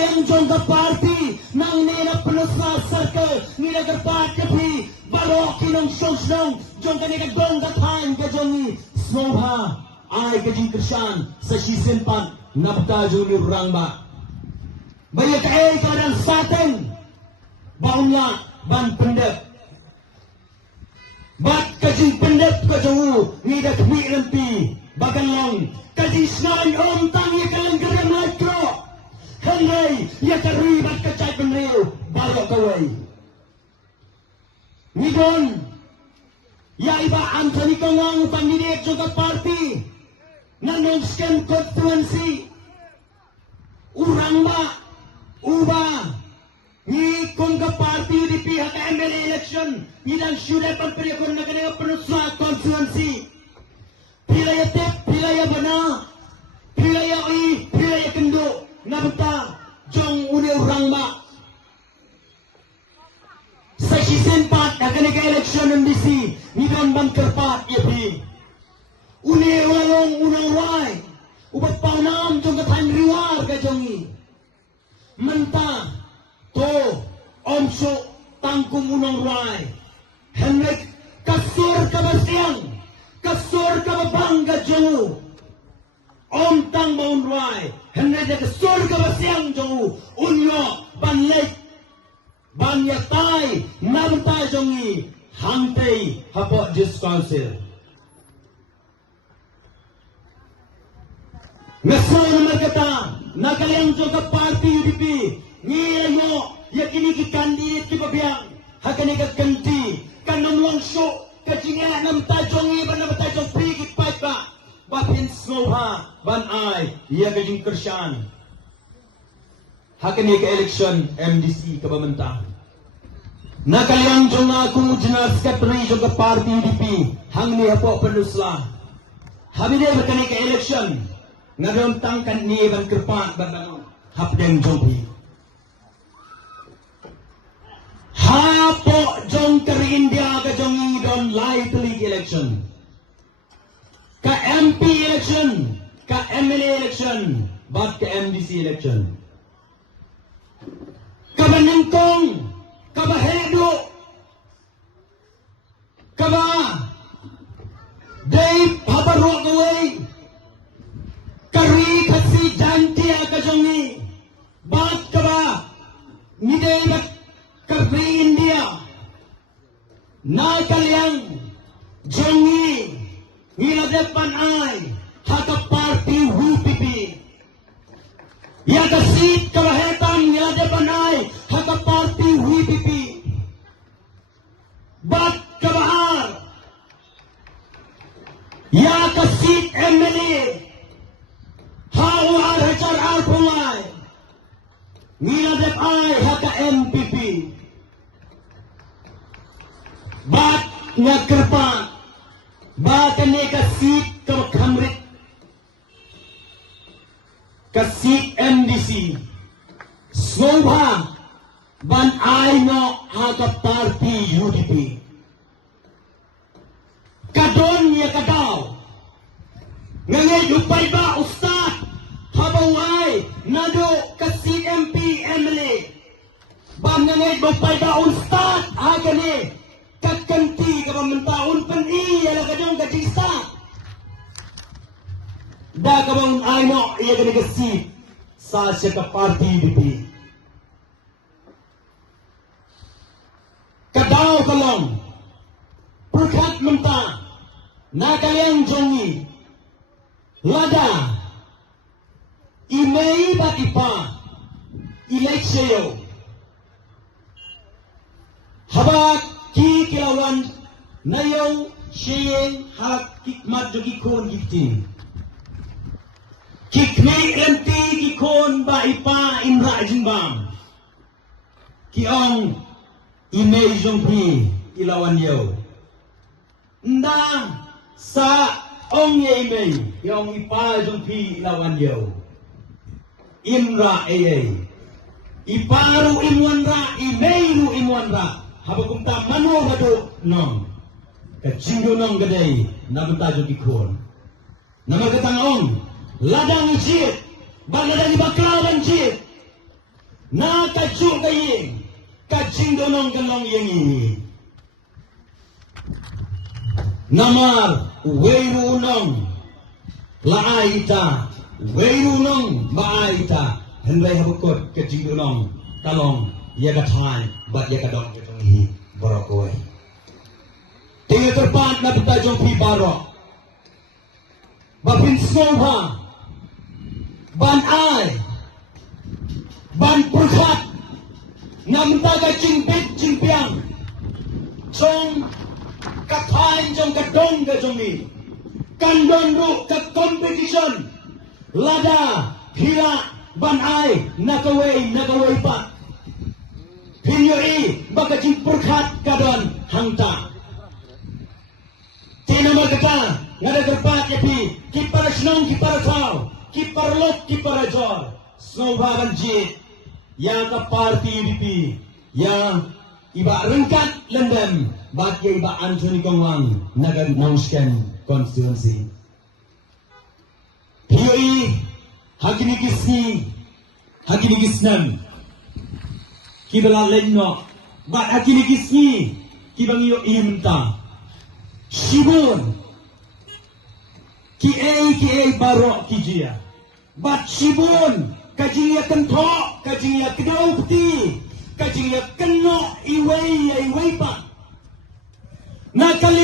kalian jongga party nang nina penusla circle nila kerpat kepi balo kinong sosnong jongga nega dongga time kajongi snoha ay kajing Krisyan sa sisimpan napta juni rangba bayi kaya kadang saten baumla ban pendek bat kajing pendek kajongu nida kemi lempi bagan long kajing snoy om tangi kalian geram mikro Henry, ya terlibat kecai penriu, balok kawai. Nidon, ya iba Anthony Kongang pangdidik juga parti, nanong scan konstituensi, urang ba, uba, ni kongga parti di pihak MLA election, ilang sudah pemperikon na kanang penusla konstituensi, pilaya tep, pilaya bana, pilaya oi, pilaya kendo. Nabta jong uni orang ba sa sisempat akan ke election MDC ni don ban kerpat yepi uni walong unang wai ubat paunam jong katan riwar ka jongi menta to omso tangkum unang wai henrik kasur ka bangga jongu Om tang maun rai, hendak jadi surga basiang jauh, unyo ban lek, ban yatai, nampai jongi, hantai hapok jis council. Ngasal nama kata, nakaliang juga parti UDP, ngiyo yakini ki kandidat ki babiang, hakani ka kanti, kanam longsho, kajinga nam tajongi ban nam tajong prikit pa. Bapin snoha ban ay iya kajing Krisyan hakani ke election MDC kabamanta nakaliang jong aku general secretary jong ka party UDP hang ni hapo penusla habide bakani ke election ngadon tangkan ni ban kerpat ban hapdeng jongpi hapo jong kari India ka jong idon lightly election ka MP election, ka MLA election, bat ka MDC election. Ka Baningkong, ka Bahedo, ka ba Dave Habarok away, kari kasi jantia ka jongi, bat ka ba ni Dave kari India, na kaliang jongi Ila depan ay haka parti UPP. Ya kasit kabahetan ila depan ay haka parti UPP. Bat kabahar. Ya kasit MLA. Hawar hajar alpungay. Ila depan ay haka MPP. Bat ngakerpan. Bahkan ni kasih kamrit kasih MDC Snowha ban ay no haka party UDP kadon niya kadaw ngangay upay ba ustad habang ay nado kasih MP MLA ban ngangay upay ba ustad haka ni kakanti ka pamentaun pan iya la kadang kajista da ka bang ayno iya ka nagasi sa siya ka party UDP kadaw kalong purkat menta nakaliang jongi lada imei batipa eleksyo habak ki kilawan nayaw siyeng hak kikmat jo kikon giftin kikmei enti kikon ba ipa imra jimbang kiong imei jong pi kilawan yaw ndang sa ong ye imei kiong ipa jong pi kilawan yaw imra ayay iparu imwan ra imei ru imwan ra habang ta mano bado nong kacinggo nong gaday nabenta jo kikon namagatang ong ladang jit ba ladang baklawan jit na kajuk kaying kajing donong kenong yang ini namar weirunong laaita weirunong maaita hendai habukot kajing donong talong ya kathai bat ya kadong ketong hi borokoi tinggal terpat na betajong pi barok bapin snova ban ai ban perkhat ngam ta ga ching bit ching piang chong kathain chong kadong ga chong ni kandon ru ka competition lada hila ban ai nakawai pa pinyoi baka ching perkhat kadon hangta tinama kata ngada gerpat yapi kipar snong kipar thau kipar lok kipar jor snova banji yang ke parti UDP yang iba rengkat lendem bagi iba Anthony Kongwang nagar Nausken constituency POE hakini kisnan kibala lenno bat hakini kisni kibangyo imta Shibun ki barok kijia bat Shibun kajingya kentok kajingya kedau peti kajingya kenok iwai pa nakali